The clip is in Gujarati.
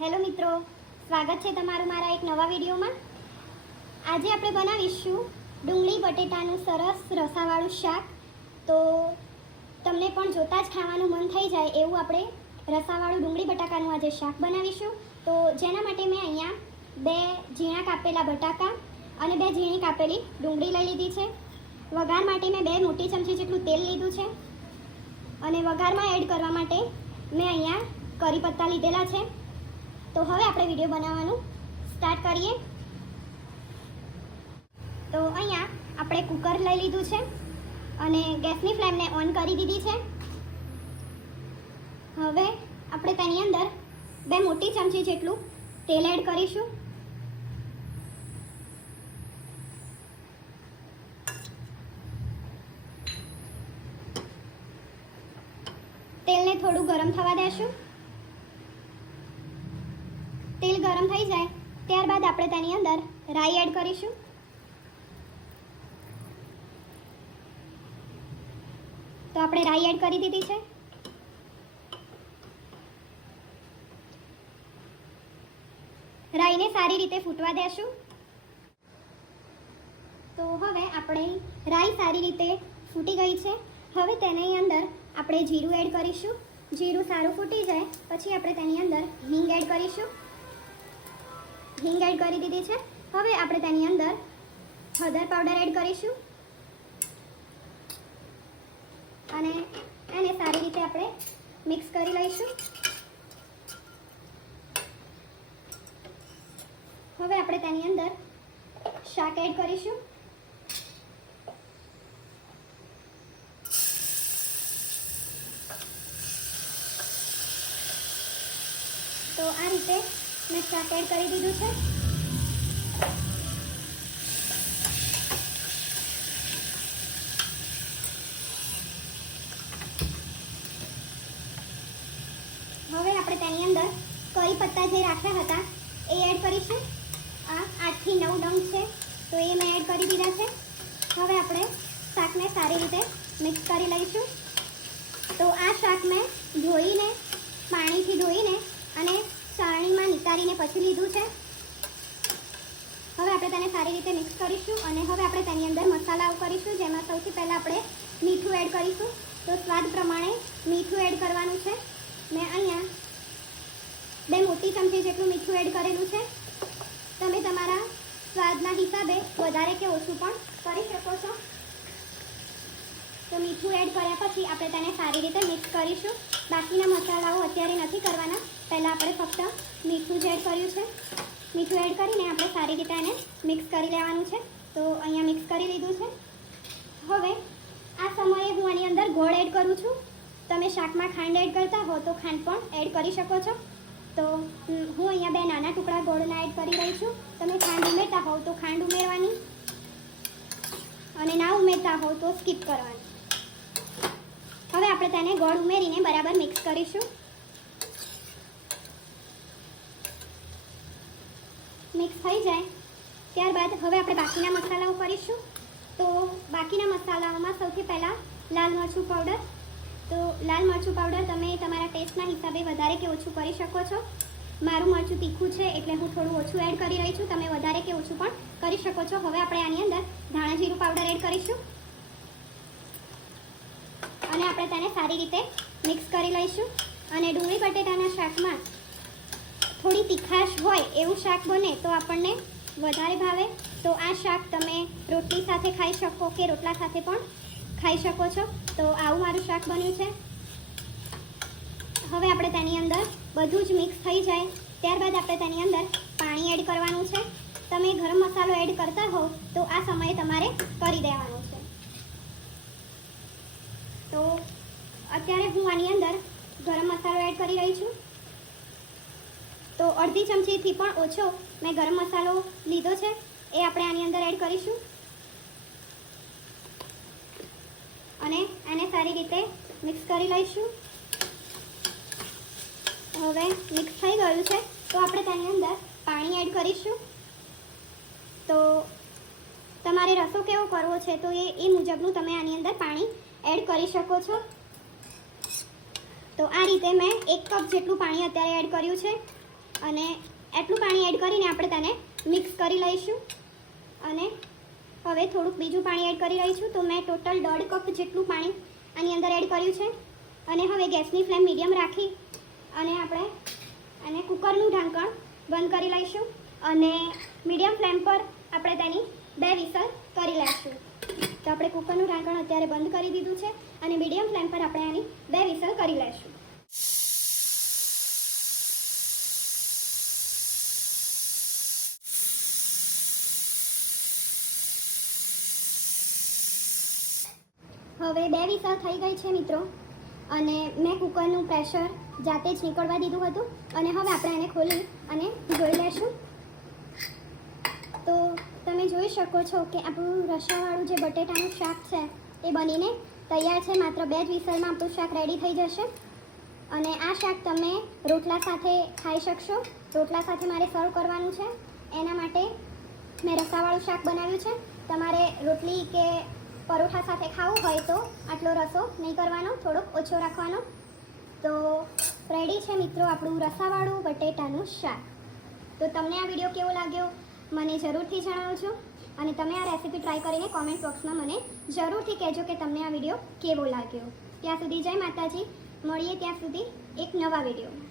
હેલો મિત્રો, સ્વાગત છે તમારું મારા એક નવા વિડીયોમાં. આજે આપણે બનાવીશું ડુંગળી બટેટાનું સરસ રસાવાળું શાક. તો તમને પણ જોતાં જ ખાવાનું મન થઈ જાય એવું આપણે રસાવાળું ડુંગળી બટાકાનું આજે શાક બનાવીશું. તો જેના માટે મેં અહીંયા 2 ઝીણા કાપેલા બટાકા અને 2 ઝીણી કાપેલી ડુંગળી લઈ લીધી છે. વઘાર માટે મેં 2 મોટી ચમચી જેટલું તેલ લીધું છે અને વઘારમાં એડ કરવા માટે મેં અહીંયા કરી પત્તા લીધેલા છે. તો હવે આપણે વિડીયો બનાવવાનું સ્ટાર્ટ કરીએ. તો અહીંયા આપણે કુકર લઈ લીધું છે અને ગેસની ફ્લેમને ઓન કરી દીધી છે. હવે આપણે તેની અંદર 2 મોટી ચમચી જેટલું તેલ એડ કરીશું. તેલને થોડું ગરમ થવા દેશું. તેલ ગરમ થઈ જાય ત્યારબાદ આપણે તેની અંદર રાઈ એડ કરીશું. તો આપણે રાઈ એડ કરી દીધી છે. રાઈને સારી રીતે ફૂટવા દેશું. તો હવે આપણે રાઈ સારી રીતે ફૂટી ગઈ છે. હવે તેની અંદર આપણે જીરું એડ કરીશું. જીરું સારું ફૂટી જાય પછી આપણે તેની અંદર હિંગ એડ કરીશું. હિંગ એડ કરી દીધી છે. હવે આપણે તેની અંદર હળદર પાવડર એડ કરીશું અને એને સારી રીતે આપણે મિક્સ કરી લઈશું. હવે આપણે તેની અંદર શાક એડ કરીશું. તો આ રીતે મેં શાક એડ કરી દીધું છે. હવે આપણે તેની અંદર કરી પત્તા જે રાખ્યા હતા એ એડ કરીશું. આ 8 થી 9 ડંગ છે તો એ મેં એડ કરી દીધા છે. હવે આપણે શાકને સારી રીતે મિક્સ કરી લઈશું. તો આ શાક મેં ધોઈને પાણીથી ધોઈને અને ચાળણીમાં નિતારીને પછી લીધું છે. હવે આપણે તેને સારી રીતે મિક્સ કરીશું અને હવે આપણે તેની અંદર મસાલાઓ કરીશું. જેમાં સૌથી પહેલાં આપણે મીઠું એડ કરીશું. તો સ્વાદ પ્રમાણે મીઠું એડ કરવાનું છે. મેં અહીંયા 2 મોટી ચમચી જેટલું મીઠું એડ કરેલું છે. તમે તમારા સ્વાદના હિસાબે વધારે કે ઓછું પણ કરી શકો છો. તો મીઠું એડ કર્યા પછી આપણે તેને સારી રીતે મિક્સ કરીશું. બાકીના મસાલાઓ અત્યારે નથી કરવાના, પહેલાં આપણે ફક્ત મીઠું જ એડ કર્યું છે. મીઠું એડ કરીને આપણે સારી રીતે એને મિક્સ કરી લેવાનું છે. તો અહીંયા મિક્સ કરી લીધું છે. હવે આ સમયે હું આની અંદર ગોળ એડ કરું છું. તમે શાકમાં ખાંડ એડ કરતા હો તો ખાંડ પણ એડ કરી શકો છો. તો હું અહીંયા 2 નાના ટુકડા ગોળના એડ કરી રહી છું. તમે ખાંડ ઉમેરતા હોવ તો ખાંડ ઉમેરવાની અને ના ઉમેરતા હોવ તો સ્કીપ કરવાની. હવે આપણે તેને ગોળ ઉમેરીને બરાબર મિક્સ કરીશું. મિક્સ થઈ જાય ત્યારબાદ હવે આપણે બાકીના મસાલાઓ કરીશું. તો બાકીના મસાલાઓમાં સૌથી પહેલાં લાલ મરચું પાવડર. તો લાલ મરચું પાવડર તમે તમારા ટેસ્ટના હિસાબે વધારે કે ઓછું કરી શકો છો. મારું મરચું તીખું છે એટલે હું થોડું ઓછું એડ કરી રહી છું. તમે વધારે કે ઓછું પણ કરી શકો છો. હવે આપણે આની અંદર ધાણા જીરું પાવડર એડ કરીશું અને આપણે તેને સારી રીતે મિક્સ કરી લઈશું. અને ડુંગળી બટેટાના શાકમાં થોડી તીખાશ હોય એવું શાક બને તો આપણને વધારે ભાવે. તો આ શાક તમે રોટલી સાથે ખાઈ શકો કે રોટલા સાથે પણ ખાઈ શકો છો. તો આવું મારું શાક બન્યું છે. હવે આપણે તેની અંદર બધું જ મિક્સ થઈ જાય ત્યારબાદ આપણે તેની અંદર પાણી એડ કરવાનું છે. તમે ગરમ મસાલો એડ કરતા હો તો આ સમયે તમારે કરી દેવાનું છે. તો અત્યારે હું આની અંદર ગરમ મસાલો એડ કરી રહી છું. તો અડધી ચમચીથી પણ ઓછો મેં ગરમ મસાલો લીધો છે, એ આપણે આની અંદર એડ કરીશું અને આને સારી રીતે મિક્સ કરી લઈશું. હવે મિક્સ થઈ ગયું છે તો આપણે તેની અંદર પાણી એડ કરીશું. તો તમારે રસો કેવો કરવો છે તો એ મુજબનું તમે આની અંદર પાણી એડ કરી શકો છો. તો આ રીતે મેં 1 કપ જેટલું પાણી અત્યારે એડ કર્યું છે અને એટલું પાણી એડ કરીને આપણે તેને મિક્સ કરી લઈશું. અને હવે થોડુંક બીજું પાણી એડ કરી રહી છું. તો મેં ટોટલ 1.5 કપ જેટલું પાણી આની અંદર એડ કર્યું છે. અને હવે ગેસની ફ્લેમ મીડિયમ રાખી અને આપણે અને કુકરનું ઢાંકણ બંધ કરી લઈશું. અને મીડિયમ ફ્લેમ પર આપણે તેની 2 વિસલ કરી લઈશું. તો આપણે કુકરનું ઢાંકણ અત્યારે બંધ કરી દીધું છે અને મીડિયમ ફ્લેમ પર આપણે આની 2 વિસલ કરી લઈશું. હવે 2 વિસલ થઈ ગઈ છે મિત્રો. અને મેં કુકરનું પ્રેશર જાતે જ નીકળવા દીધું હતું. અને હવે આપણે એને ખોલી અને જોઈ લઈશું. તો તમે જોઈ શકો છો કે આપણું રસાવાળું જે બટેટાનું શાક છે એ બનીને તૈયાર છે. માત્ર 2 જ વિસલમાં આપણું શાક રેડી થઈ જશે. અને આ શાક તમે રોટલા સાથે ખાઈ શકશો. રોટલા સાથે મારે સર્વ કરવાનું છે, એના માટે મેં રસાવાળું શાક બનાવ્યું છે. તમારે રોટલી કે પરોઠા સાથે ખાવું હોય તો આટલો રસો નહીં કરવાનો, થોડોક ઓછો રાખવાનો. તો રેડી છે મિત્રો આપણું રસાવાળું બટેટાનું શાક. તો તમને આ વિડીયો કેવો લાગ્યો મને જરૂરથી જણાવજો. અને તમે આ રેસીપી ટ્રાય કરીને કોમેન્ટ બોક્સમાં મને જરૂરથી કહેજો કે તમને આ વિડીયો કેવો લાગ્યો. ત્યાં સુધી જય માતાજી. મળીએ ત્યાં સુધી એક નવા વિડીયો.